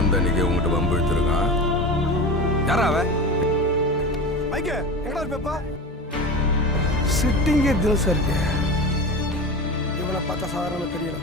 அந்த அன்னைக்கு உங்ககிட்ட வம்பு இழுத்துருக்கான். யாரா அவ? மைக்கே எங்கடா இருப்பா? சிட்டிங்கே தில்சா இருக்கு. இவனை பார்த்தா சாதாரண தெரியல.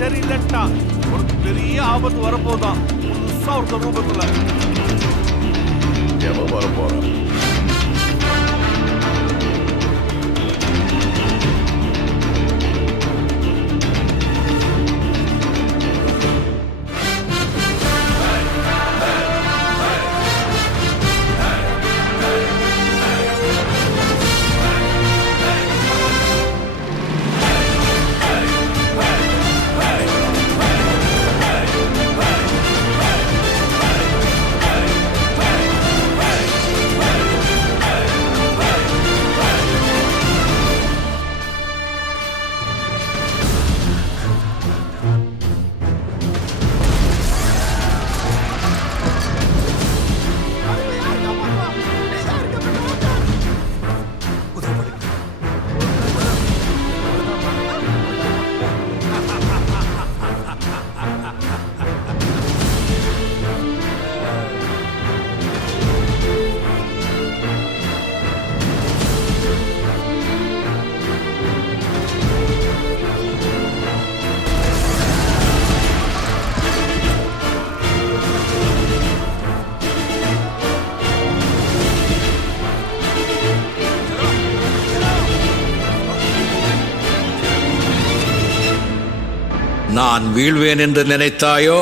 சரியில்லைன்ட்டான். உனக்கு பெரிய ஆபத்து வரப்போதான். புதுசா ஒரு ரூபத்துல எவன் வரப்போறான்? நான் வீழ்வேன் என்று நினைத்தாயோ?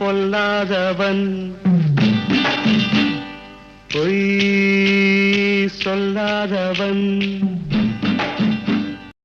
பொல்லாதவன் பொய் சொல்லாதவன்